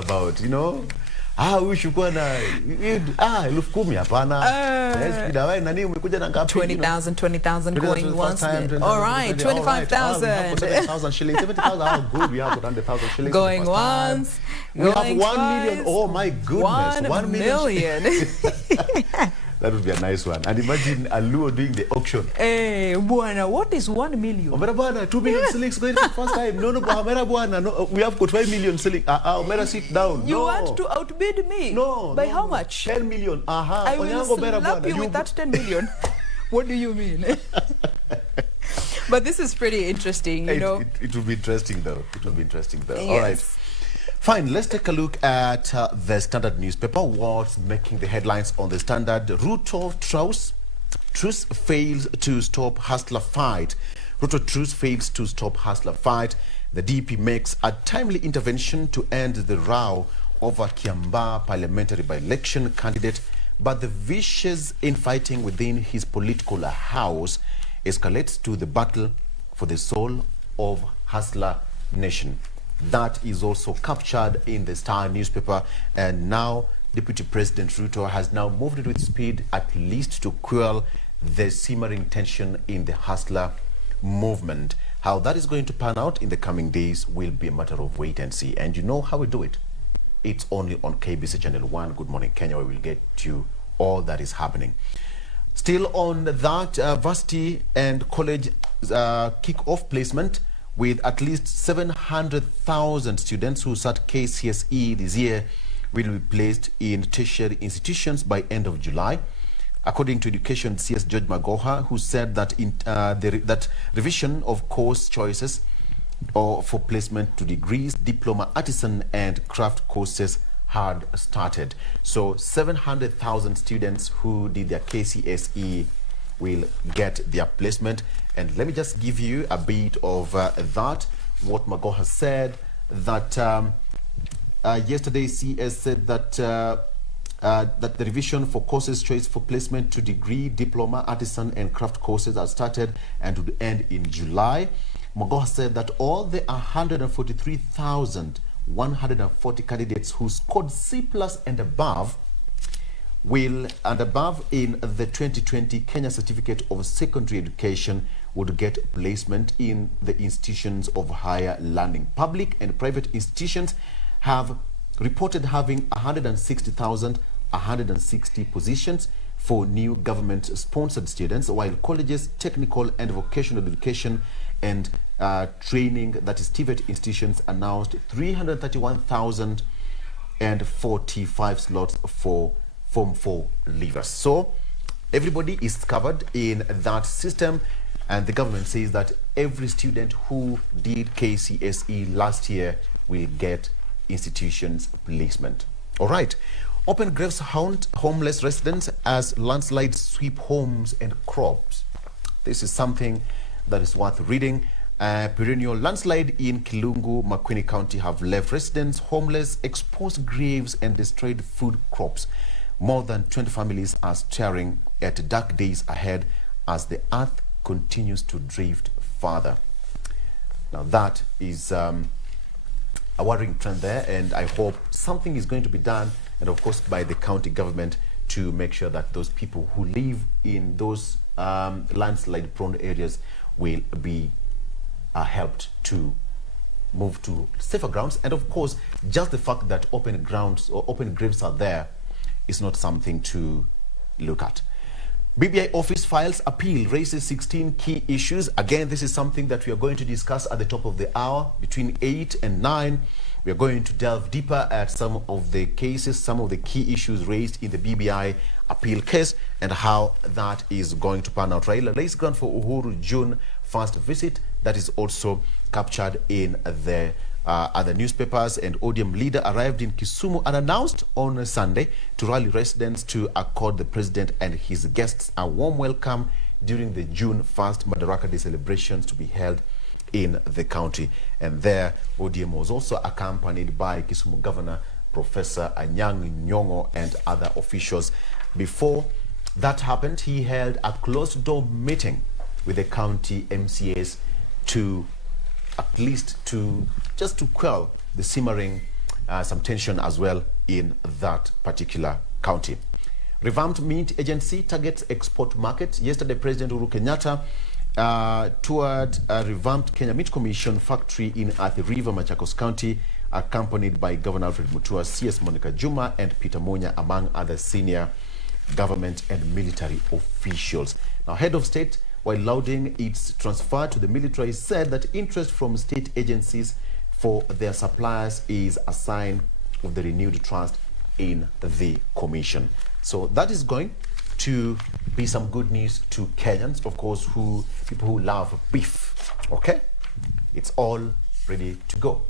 about, you know. We should go na 10,000 hapana. Yes, dawa nani umekuja na ngapi? 20,000 going once. All right, 25,000. 7,000 shillings. 70,000. How good we have 100,000 shillings. Going once. We have 1 million. Oh my goodness. 1 million. That would be a nice one. And imagine Oloo doing the auction. Hey, Buana, what is 1 million? Buana, 2 million shillings going for the first time. No, Buana, no, we have got 5 million shillings. Sit down. You want to outbid me? No. By how much? 10 million. I will slap you with that 10 million. What do you mean? But this is pretty interesting, you know. It will be interesting, though. It will be interesting, though. Yes. All right. Fine, let's take a look at the Standard newspaper. What's making the headlines on the Standard? Ruto truce fails to stop hustler fight. Ruto truce fails to stop hustler fight. The DP makes a timely intervention to end the row over Kiambaa parliamentary by-election candidate, but the vicious infighting within his political house escalates to the battle for the soul of hustler nation. That is also captured in the Star newspaper, and now Deputy President Ruto has now moved it with speed, at least to quell the simmering tension in the hustler movement. How that is going to pan out in the coming days will be a matter of wait and see. And you know how we do it. It's only on KBC Channel 1, Good Morning Kenya, where we'll get you all that is happening. Still on that, varsity and college kick-off placement, with at least 700,000 students who sat KCSE this year will be placed in tertiary institutions by end of July. According to Education CS George Magoha, who said that that revision of course choices for placement to degrees, diploma, artisan and craft courses had started. So 700,000 students who did their KCSE will get their placement. And let me just give you a bit of that. What Magoha said, that yesterday CS said that that the revision for courses choice for placement to degree, diploma, artisan and craft courses are started and would end in July. Magoha said that all the 143,140 candidates who scored C+ and above in the 2020 Kenya Certificate of Secondary Education would get placement in the institutions of higher learning. Public and private institutions have reported having 160,160 positions for new government-sponsored students, while colleges, technical and vocational education and training, that is TVET institutions, announced 331,045 slots for Form 4 leavers. So everybody is covered in that system, and the government says that every student who did KCSE last year will get institutions placement. All right. Open graves haunt homeless residents as landslides sweep homes and crops. This is something that is worth reading. Perennial landslide in Kilungu, Makueni County have left residents homeless, exposed graves and destroyed food crops. More than 20 families are staring at dark days ahead as the earth continues to drift further. Now that is a worrying trend there, and I hope something is going to be done, and of course by the county government, to make sure that those people who live in those landslide prone areas will be helped to move to safer grounds. And of course, just the fact that open grounds or open graves are there is not something to look at. BBI office files appeal, raises 16 key issues. Again, this is something that we are going to discuss at the top of the hour between 8 and 9. We are going to delve deeper at some of the cases, some of the key issues raised in the BBI appeal case, and how that is going to pan out. Raila lays ground for Uhuru June first visit. That is also captured in the other newspapers. And ODM leader arrived in Kisumu unannounced on Sunday to rally residents to accord the president and his guests a warm welcome during the June 1st Madaraka Day celebrations to be held in the county. And there, ODM was also accompanied by Kisumu Governor Professor Anyang' Nyong'o and other officials. Before that happened, he held a closed-door meeting with the county MCAs to at least just to quell the simmering some tension as well in that particular county. Revamped meat agency targets export market. Yesterday, President Uhuru Kenyatta toured a revamped Kenya Meat Commission factory in Athi River, Machakos County, accompanied by Governor Alfred Mutua, CS Monica Juma, and Peter Monya, among other senior government and military officials. Now, head of state, while lauding its transfer to the military, said that interest from state agencies for their suppliers is a sign of the renewed trust in the commission. So that is going to be some good news to Kenyans, of course, people who love beef. Okay, it's all ready to go.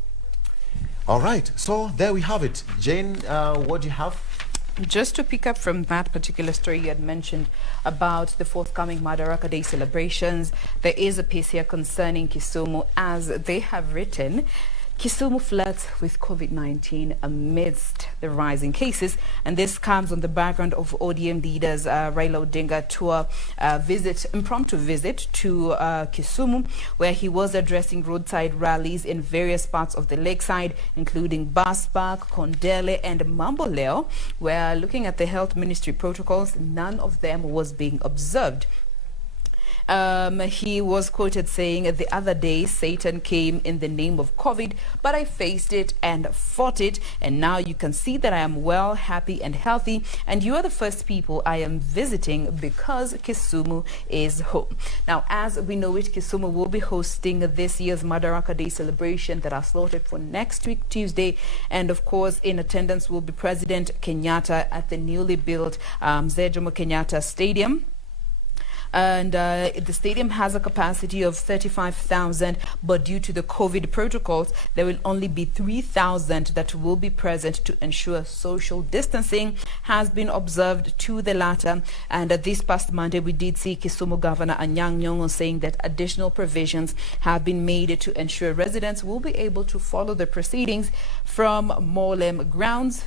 All right, so there we have it. Jane, what do you have? Just to pick up from that particular story you had mentioned about the forthcoming Madaraka Day celebrations, there is a piece here concerning Kisumu, as they have written. Kisumu flirts with COVID-19 amidst the rising cases, and this comes on the background of ODM leaders Raila Odinga tour impromptu visit to Kisumu, where he was addressing roadside rallies in various parts of the lakeside, including Bass Park, Kondele, and Mamboleo, where looking at the health ministry protocols, none of them was being observed. He was quoted saying, "The other day, Satan came in the name of COVID, but I faced it and fought it. And now you can see that I am well, happy and healthy. And you are the first people I am visiting because Kisumu is home." Now, as we know it, Kisumu will be hosting this year's Madaraka Day celebration that are slotted for next week, Tuesday. And of course, in attendance will be President Kenyatta at the newly built Mzee Jomo Kenyatta Stadium. And the stadium has a capacity of 35,000, but due to the COVID protocols, there will only be 3,000 that will be present to ensure social distancing has been observed to the latter. And this past Monday, we did see Kisumu Governor Anyang' Nyong'o saying that additional provisions have been made to ensure residents will be able to follow the proceedings from Molem grounds.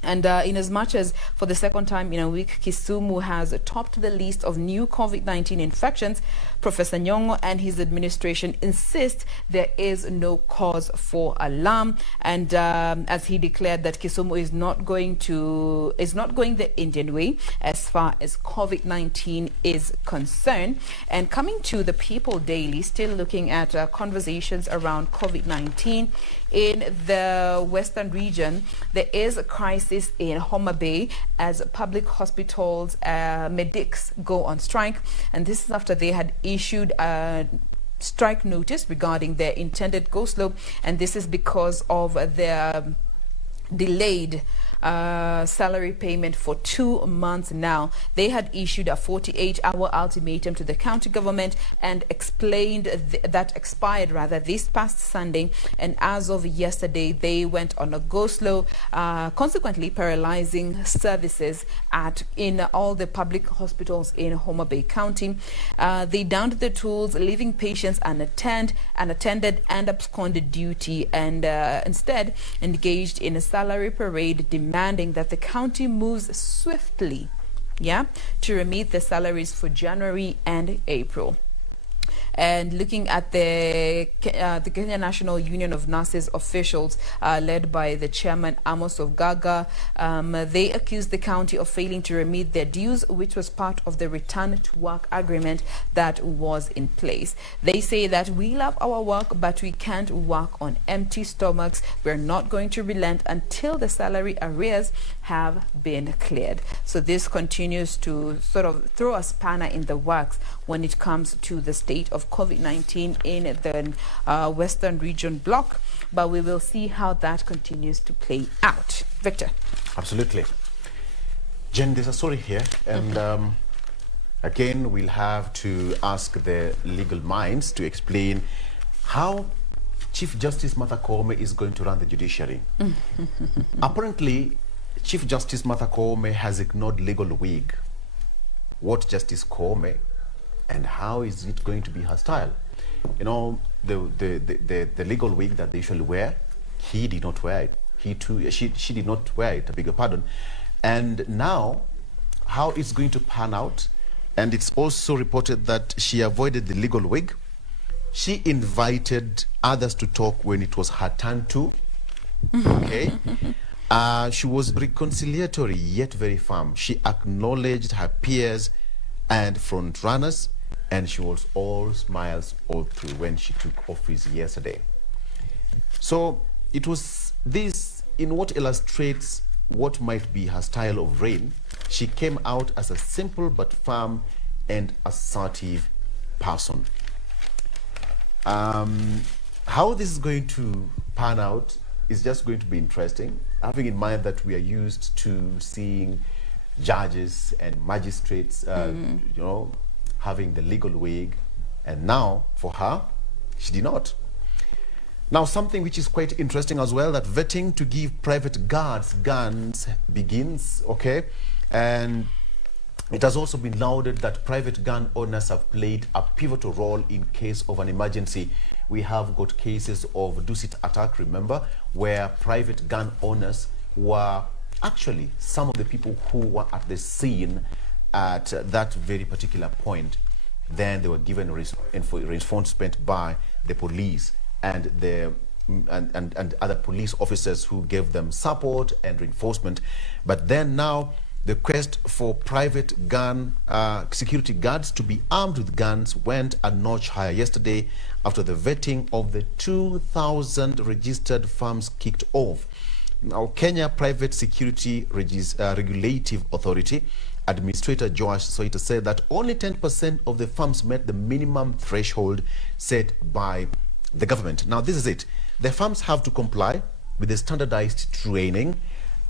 And in as much as for the second time in a week, Kisumu has topped the list of new COVID-19 infections, Professor Nyong'o and his administration insist there is no cause for alarm. And as he declared that Kisumu is not going the Indian way as far as COVID-19 is concerned. And coming to the People Daily, still looking at conversations around COVID-19 in the Western region, there is a crisis in Homa Bay as public hospitals medics go on strike, and this is after they had issued a strike notice regarding their intended go-slow, and this is because of their delayed salary payment for 2 months now. They had issued a 48-hour ultimatum to the county government and explained that expired this past Sunday, and as of yesterday they went on a go-slow, consequently paralyzing services in all the public hospitals in Homa Bay County. They downed the tools, leaving patients unattended and absconded duty, and instead engaged in a salary parade demanding that the county moves swiftly, to remit the salaries for January and April. And looking at the Kenya National Union of Nurses officials, led by the chairman Amos of Gaga, they accused the county of failing to remit their dues, which was part of the return to work agreement that was in place. They say that we love our work, but we can't work on empty stomachs. We're not going to relent until the salary arrears have been cleared. So this continues to sort of throw a spanner in the works when it comes to the state of COVID-19 in the Western region bloc, but we will see how that continues to play out. Victor. Absolutely. Jen, there's a story here, and again, we'll have to ask the legal minds to explain how Chief Justice Martha Koome is going to run the judiciary. Apparently, Chief Justice Martha Koome has ignored legal wig. What Justice Koome and how is it going to be her style? You know, the legal wig that they usually wear, he did not wear it. She did not wear it, I beg your pardon. And now, how it's going to pan out, and it's also reported that she avoided the legal wig. She invited others to talk when it was her turn to. Okay. She was reconciliatory yet very firm. She acknowledged her peers and front runners, and she was all smiles all through when she took office yesterday. So it was this in what illustrates what might be her style of reign. She came out as a simple but firm and assertive person. How this is going to pan out is just going to be interesting, having in mind that we are used to seeing judges and magistrates, you know, having the legal wig, and now for her, she did not. Now, something which is quite interesting as well, that vetting to give private guards guns begins, okay? And it has also been lauded that private gun owners have played a pivotal role in case of an emergency. We have got cases of Dusit attack, remember, where private gun owners were actually some of the people who were at the scene at that very particular point. Then they were given reinforcement by the police and the and other police officers who gave them support and reinforcement. But then now the quest for private gun security guards to be armed with guns went a notch higher yesterday after the vetting of the 2,000 registered firms kicked off. Now, Kenya Private Security Regulative Authority Administrator Joash Soita said that only 10% of the firms met the minimum threshold set by the government. Now, this is it. The firms have to comply with the standardized training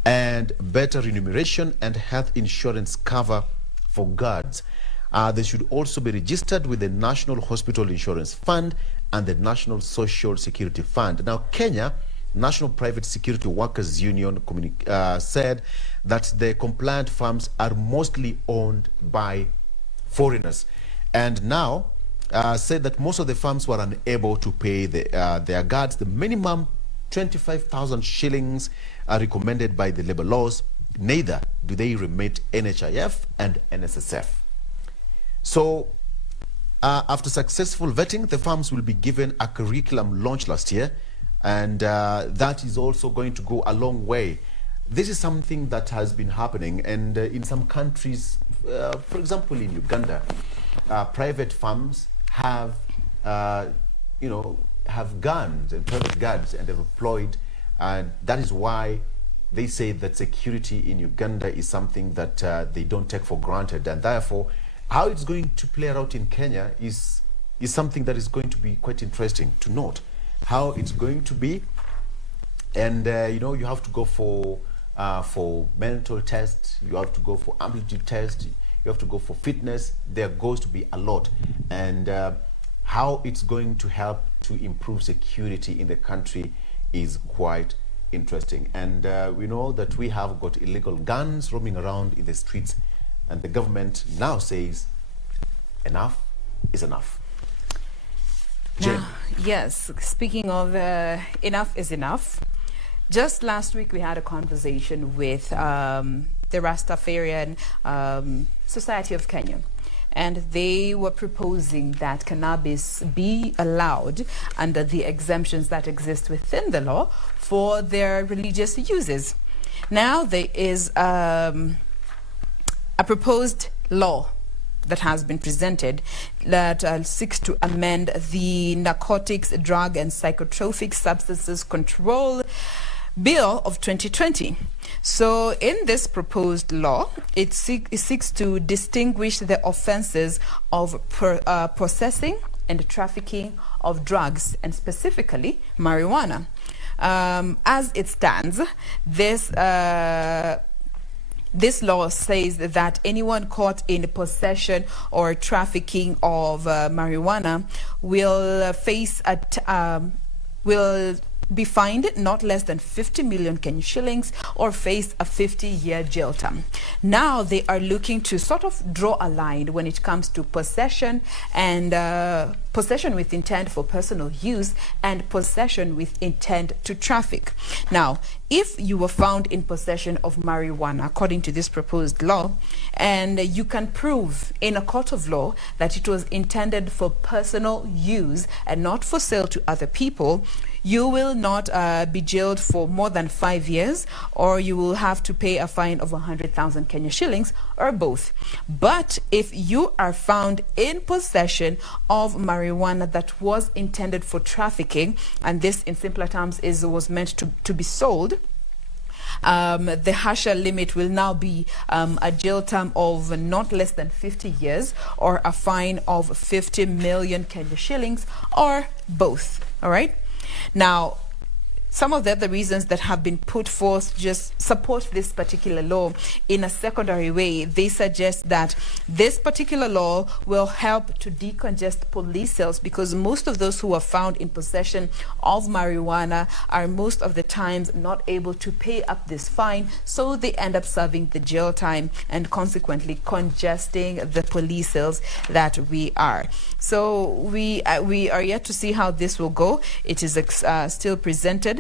and better remuneration and health insurance cover for guards. They should also be registered with the National Hospital Insurance Fund and the National Social Security Fund. Now, Kenya National Private Security Workers Union said that the compliant firms are mostly owned by foreigners, and now said that most of the firms were unable to pay their guards the minimum 25,000 shillings recommended by the labor laws. Neither do they remit NHIF and NSSF. So after successful vetting, the firms will be given a curriculum launched last year, and that is also going to go a long way. This is something that has been happening, and in some countries, for example in Uganda, private firms have have guns and private guards, and they're employed, and that is why they say that security in Uganda is something that they don't take for granted, and therefore how it's going to play out in Kenya is something that is going to be quite interesting to note how it's going to be. And you have to go for mental tests, you have to go for amplitude test, you have to go for fitness. There goes to be a lot, and how it's going to help to improve security in the country is quite interesting. And we know that we have got illegal guns roaming around in the streets, and the government now says enough is enough. Jain. Yes, speaking of enough is enough, just last week we had a conversation with the Rastafarian Society of Kenya, and they were proposing that cannabis be allowed under the exemptions that exist within the law for their religious uses. Now there is a proposed law that has been presented that seeks to amend the Narcotics, Drug and Psychotropic Substances Control Bill of 2020. So in this proposed law, it seeks to distinguish the offenses of possessing and trafficking of drugs, and specifically marijuana. As it stands, this law says that anyone caught in possession or trafficking of marijuana will will be fined not less than 50 million Kenyan shillings or face a 50-year jail term. Now they are looking to sort of draw a line when it comes to possession and possession with intent for personal use and possession with intent to traffic. Now, if you were found in possession of marijuana, according to this proposed law, and you can prove in a court of law that it was intended for personal use and not for sale to other people, you will not be jailed for more than 5 years, or you will have to pay a fine of 100,000 Kenya shillings, or both. But if you are found in possession of marijuana that was intended for trafficking, and this in simpler terms was meant to be sold, the harsher limit will now be a jail term of not less than 50 years, or a fine of 50 million Kenya shillings, or both. All right. Now, some of the other reasons that have been put forth just support this particular law in a secondary way. They suggest that this particular law will help to decongest police cells, because most of those who are found in possession of marijuana are most of the times not able to pay up this fine, so they end up serving the jail time and consequently congesting the police cells that we are. So we are yet to see how this will go. It is still presented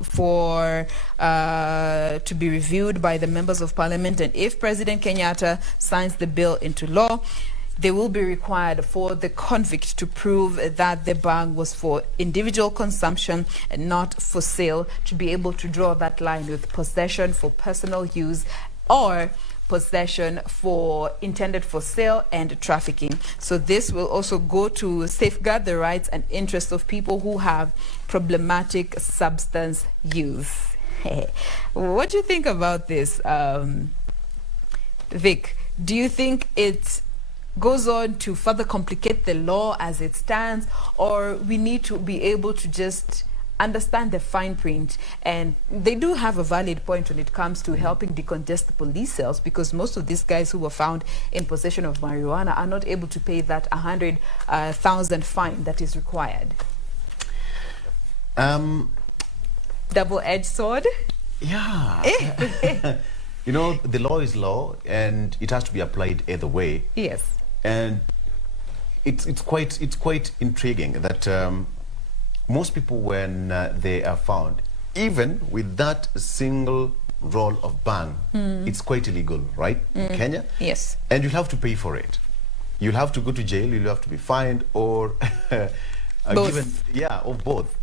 for to be reviewed by the members of parliament, and if President Kenyatta signs the bill into law, they will be required for the convict to prove that the bang was for individual consumption and not for sale, to be able to draw that line with possession for personal use or possession for intended for sale and trafficking. So this will also go to safeguard the rights and interests of people who have problematic substance use. What do you think about this, Vic? Do you think it goes on to further complicate the law as it stands, or we need to be able to just understand the fine print? And they do have a valid point when it comes to helping decongest the police cells, because most of these guys who were found in possession of marijuana are not able to pay that 100,000 fine that is required. Double-edged sword. Yeah. You know, the law is law, and it has to be applied either way. Yes. And it's quite intriguing that most people, when they are found, even with that single roll of bang, it's quite illegal, right? In Kenya? Yes. And you'll have to pay for it. You'll have to go to jail, you'll have to be fined, or both. Or both.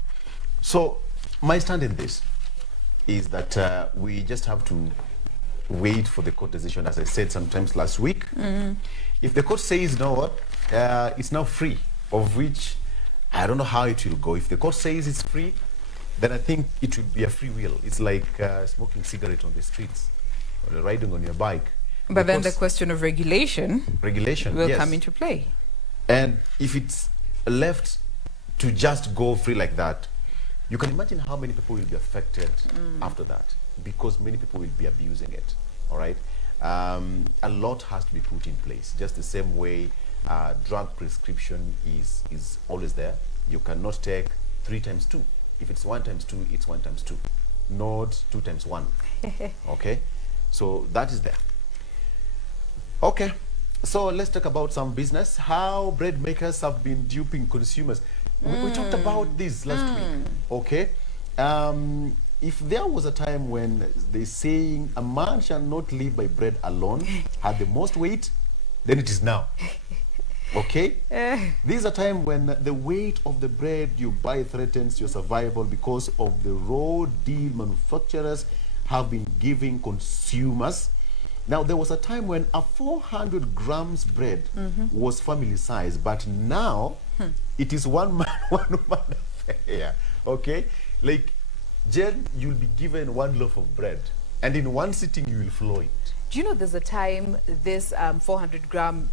So my stand in this is that we just have to wait for the court decision, as I said sometimes last week. If the court says, no, what, it's now free, of which I don't know how it will go. If the court says it's free, then I think it will be a free will. It's like smoking cigarette on the streets, or riding on your bike. But then the question of regulation will yes, come into play. And if it's left to just go free like that, you can imagine how many people will be affected after that, because many people will be abusing it. All right, a lot has to be put in place, just the same way drug prescription is always there. You cannot take 3 times 2. If it's 1 times 2, it's 1 times 2, not 2 times 1. Okay, so that is there. Okay, so let's talk about some business. How bread makers have been duping consumers. We talked about this last week. Okay, if there was a time when they saying a man shall not live by bread alone had the most weight, then it is now. Okay, this is a time when the weight of the bread you buy threatens your survival, because of the raw deal manufacturers have been giving consumers. Now, there was a time when a 400 grams bread was family size, but now it is one man, one woman affair. Okay, like, Jain, you'll be given 1 loaf of bread, and in one sitting you will flow it. Do you know there's a time this 400 gram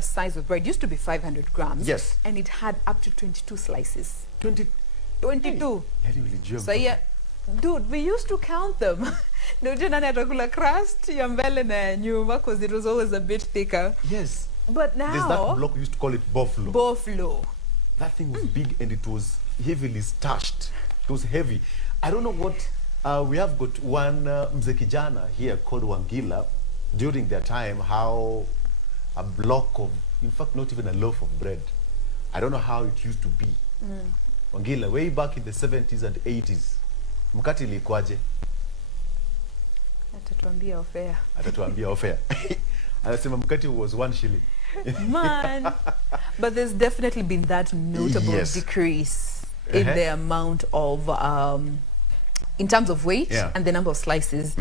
size of bread used to be 500 grams? Yes. And it had up to 22 slices. 22. Hey. So yeah, dude, we used to count them. No, regular crust, because it was always a bit thicker. Yes. But now there's that block, we used to call it buffalo. Buffalo. That thing was big, and it was heavily starched. It was heavy. I don't know what. We have got one Mzekijana here called Wangila. During their time, how a block of, in fact, not even a loaf of bread, I don't know how it used to be. Wangila, way back in the 70s and 80s, mkati ilikuwaje? Atatuambia ofea. Anasema mkati was 1 shilling. Man, but there's definitely been that notable decrease. in the amount of in terms of weight and the number of slices.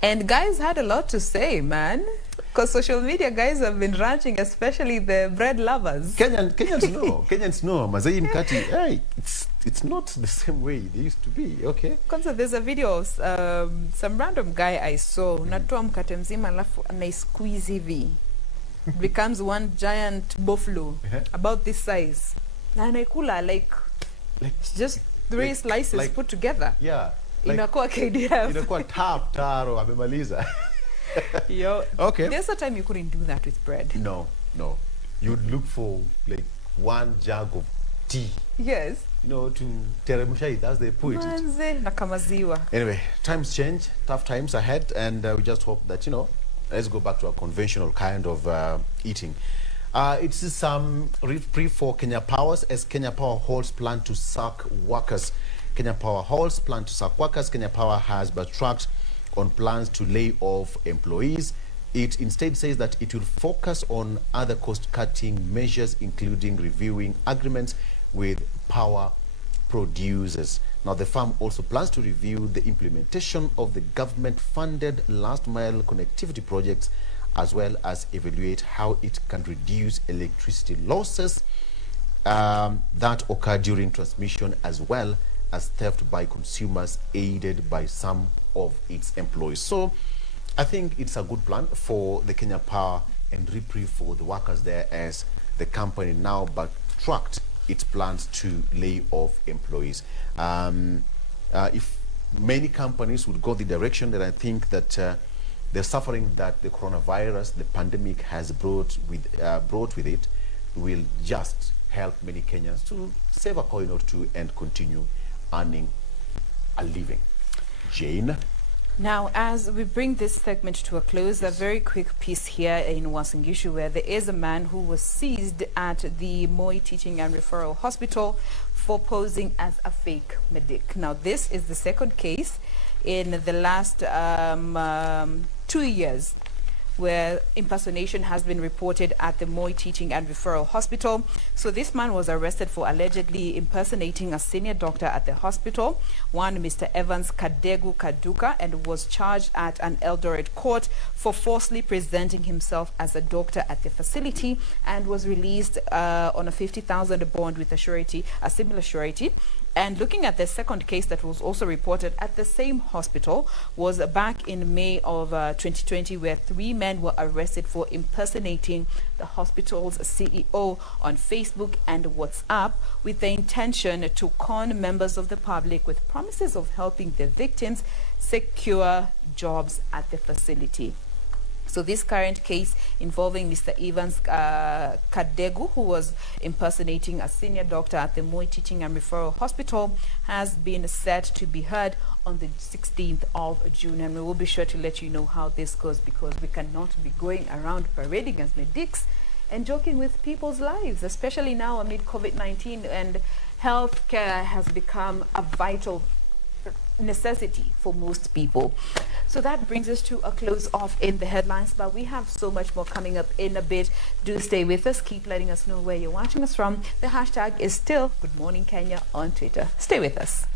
And guys had a lot to say, man. Because social media guys have been ranting, especially the bread lovers. Kenyans know. Mazai mkati, hey, it's not the same way they used to be, okay? Kwanza, there's a video of some random guy I saw. Unatoa mkate mzima alafu anaisqueeze hivi. It becomes one giant buffalo about this size. Na anaikula like just three slices put together. Yeah. Inakuwa KDF. Inakuwa taro amemaliza. Yo, okay. There's a time you couldn't do that with bread. No. You'd look for like one jug of tea. Yes. To teremusha it as they put it. Na kamaziwa. Anyway, times change, tough times ahead, and we just hope that, let's go back to a conventional kind of eating. It is some reprieve for Kenya Powers as Kenya Power holds plan to sack workers. Kenya Power holds plan to sack workers. Kenya Power has backtracked on plans to lay off employees. It instead says that it will focus on other cost-cutting measures, including reviewing agreements with power producers. Now, the firm also plans to review the implementation of the government-funded last-mile connectivity projects, as well as evaluate how it can reduce electricity losses that occur during transmission, as well as theft by consumers aided by some of its employees. So I think it's a good plan for the Kenya Power and reprieve for the workers there, as the company now backtracked its plans to lay off employees. If many companies would go the direction that I think that the suffering that the coronavirus, the pandemic has brought with it, will just help many Kenyans to save a coin or two and continue earning a living. Jain. Now, as we bring this segment to a close, a very quick piece here in Wasingishu, where there is a man who was seized at the Moi Teaching and Referral Hospital for posing as a fake medic. Now, this is the second case in the last 2 years where impersonation has been reported at the Moi Teaching and Referral Hospital. So this man was arrested for allegedly impersonating a senior doctor at the hospital, one Mr. Evans Kadegu Kaduka, and was charged at an Eldoret court for falsely presenting himself as a doctor at the facility, and was released on a 50,000 bond with a similar surety. And looking at the second case that was also reported at the same hospital was back in May of 2020, where 3 men were arrested for impersonating the hospital's CEO on Facebook and WhatsApp with the intention to con members of the public with promises of helping the victims secure jobs at the facility. So this current case involving Mr. Evans Kadegu, who was impersonating a senior doctor at the Moi Teaching and Referral Hospital, has been set to be heard on the 16th of June. And we will be sure to let you know how this goes, because we cannot be going around parading as medics and joking with people's lives, especially now amid COVID-19, and healthcare has become a vital necessity for most people. So that brings us to a close off in the headlines, but we have so much more coming up in a bit. Do stay with us. Keep letting us know where you're watching us from. The hashtag is still Good Morning Kenya on Twitter. Stay with us.